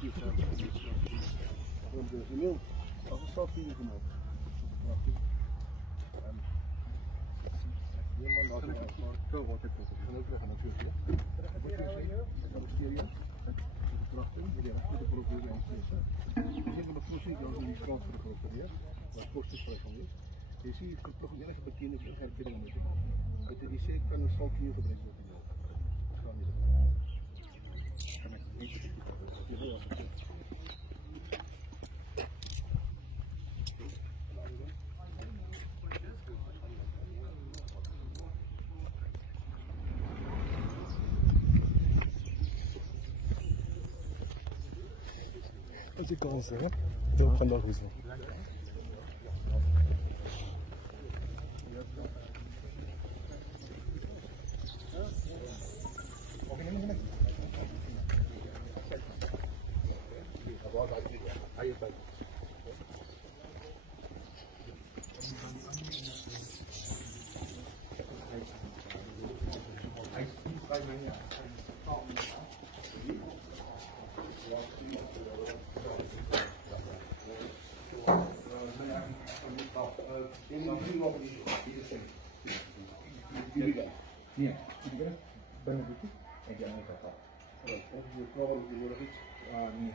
Je ziet het toch een erg bekende herkenning met hem. Het is zeker kan een stok hier gebruikt worden. Dat kan niet. Kan ik niet. Vas-y, commence, hein. Tu vas prendre la rousse. Iya, banyak itu, jangan kata. Of je trouwens, je wordt iets. Nih,